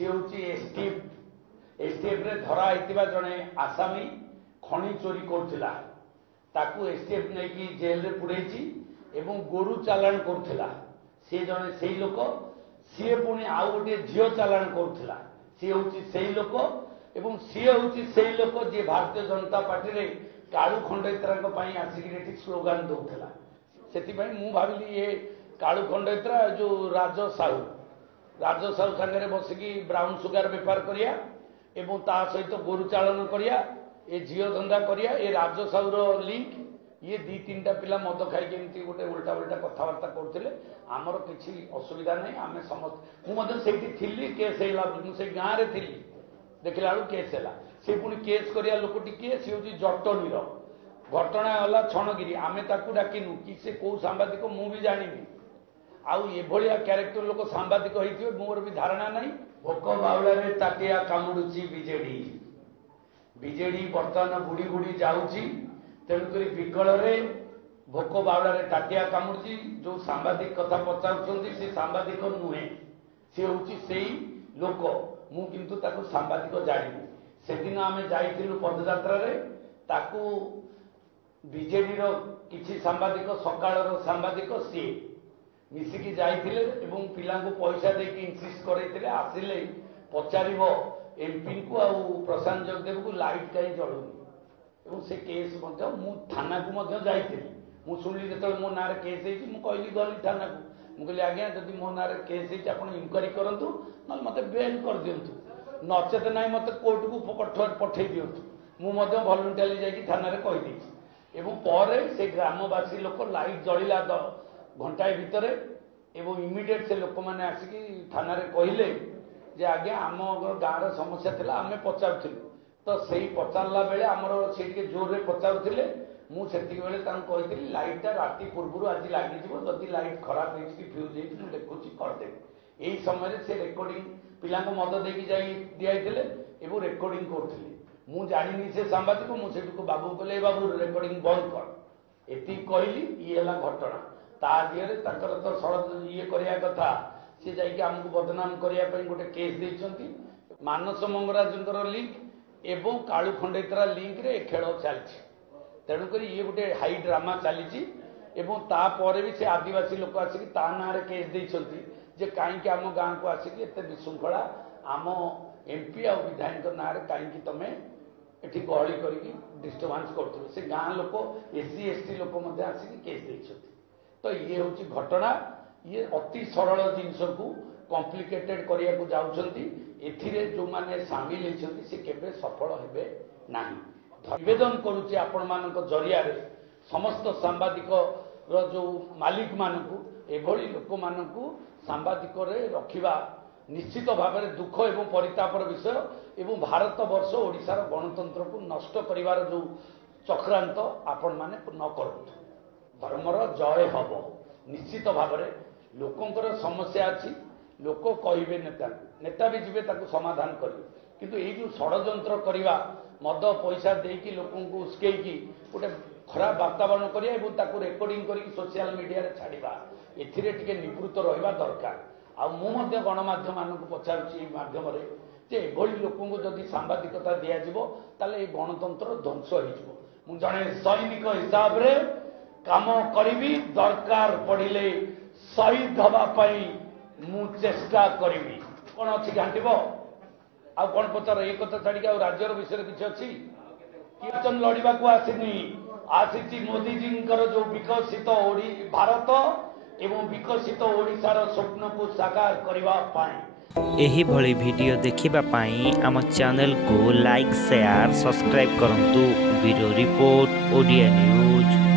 सी हूँ एसटीएफ रे धरा होता जड़े आसामी खଣି चोरी करुला ताकू एसटीएफ नहीं कि जेल रे पुड़ेची एवं गोरु चालाण करुला सी जड़े से लोक सी पुणी आउ गोटे झील चालाण करुला सी हूँ से लोक एवं सी हूँ से लोक जी भारतीय जनता पार्टी रे कालू खंडेतरा आसिक स्लोगान दौला से मु भाविली ये कालू खंडेतरा जो राज साहू सागर बसिकी ब्राउन सुगार बेपार करिया एवं ता सहित गोरु चालन करिया ए झील धंदा करिया ए राज साहूर लिंक ये दी तीन टा पिला मद खाई केमती गोटे उल्टा उल्टा कथबार्ता करते आमर किसी असुविधा नहीं आम समस्त मुझे थी केस है मुझे गाँव में थी देखला बेलू केस है से पुणी केस करिया लोकटी किए सी हूँ जटनीर घटना गला छणगिरी आमे ताकू डाकिनु कि से कौ सांबादिक मु भी जानिनी आउ एभलिया क्यारेक्टर लोक सांबादिक होइथिबे मोर भी धारणा नहीं भोक बाउलारे ताटिया कामुडुची बीजेडी वर्तमान बुड़ी बुड़ी जाउची तेणुकरी विकल भोक बाउलारे ताटिया कामुडुची जो सांबादिक कथा पचारुछंती से सांबादिक नुहे से होची सेई लोक मु किंतु ताकू सांबादिक जानिनी सेदिन आमे जाइथिलु पदयात्रा रे ताकू बीजेडी रो किछि सांबादिक सकाळर सांबादिक सी मिसिकी जाइथिले एवं पिलांको पैसा देकी इंसिस्ट करैथिले आसिले पचारिबो एमपी को आ प्रशांत जगदेव को लाइट कहीं जलुनी एवं से केस मध्य मु थाना को मध्य जाइथिली मु सुनली जेतले मो नारे केस हेछि मु कहली गली थाना को मु कहली आज्ञा जदि मो नारे केस हेछि आपण इंक्वायरी करंतु न मते बेल कर दियंतु नचेत नाई मते कोर्ट को पठै दियंतु मु मध्य वॉलंटियरली जाई थाना रे कहि देछि एवं पर से ग्रामवासी लोक लाइट जलिला घंटाए भितर एवं इमिडिएट से लोक मैंने आसिकी थाना रे कहले जे आज्ञा आम गाँव समस्या थिला आमे पचारुथिलु तो सही पचारला बेले आमर से जोर रे पचारुथिले मु सेतिक बेले तांको कहिथिली लाइटटा राति पूर्व आज लागिजिवो जदि लाइट खराब हेछि फ्यूज हेछि मु देखुछि करदेबी एही समय से रेकर्डिंग पिलांको मद देकी जाई दियाइथिले एवं रेकर्डिंग करथिले मु जानिनी से सांबादिक मु सेठू बाबू कहले बाबू रेकर्डिंग बंद कर एति कहली ये हला घटना ता दिहरे ताकर तो सड़क ये करिया कथा से जाइए आमको बदनाम करने गोटे केस देइछंती मानस मंगराजंकर लिंक एवं कालू खंडेतरा लिंक रे खेल चलछि तेणुक ये गोटे हाई ड्रामा चली तापर भी से आदिवासी लोक आसिक ता ना रे केस देइछंती जे कहीं आम गाँव को आसिक एत विशृंखला आम एमपी आ विधायक ना रे कहीं तुम एठी गहली करके डिस्टर्बांस करथुल से गाँ लोक एससी एसटी लोक आसिक केस देइछंती तो ये हूँ घटना ये अति सरल जिनस को कॉम्प्लिकेटेड करिया को जाउछंती एथिरे जो माने शामिल होइछंती से केबे सफल हेबे नाही निवेदन करूची आपण मानक जरिया रे समस्त सांबादिक रो जो मालिक मानकू एभली लोक मानकू सांबादिक रे रखिबा निश्चित भाव में दुख एवं परितापर विषय एवं भारत वर्ष ओडिशार गणतंत्र को नष्ट करिवार जो चक्रांत आपण माने न करतु धर्मर जय हम निश्चित भाव में लोकंर समस्या अच्छी लोक कहे नेता नेता भी जीवे ताको समाधान करेंगे किंतु ये जो षड्यंत्र करवा मद पैसा देकी लोक उस्कई गोटे खराब वातावरण करा रेकर्डिंग करके सोशल मीडिया रे छाड़ा एथिरे टिके निवृत्त रहा दरकार आदि गणमाध्यम मानक पचारुची माध्यम जे एभली लोक जदि सांबादिकता दिज्व ताले गणतंत्र ध्वंस हो जड़े सैनिक हिसाब से काम करी दरकार पड़े शहीद हवापाई मु चेष्टा करी कौन अच्छी घाटब आ कौन पचार एक कथा छाड़ी राज्यर विषय किसी अच्छी किए लड़वा को आसनी आसी मोदीजी जो विकसित भारत एवं विकसित ओडिशार स्वप्न को साकार करने एही भली वीडियो देखिबा पाई आम चैनल को लाइक शेयर सब्सक्राइब करंतु। Bureau report Odia news.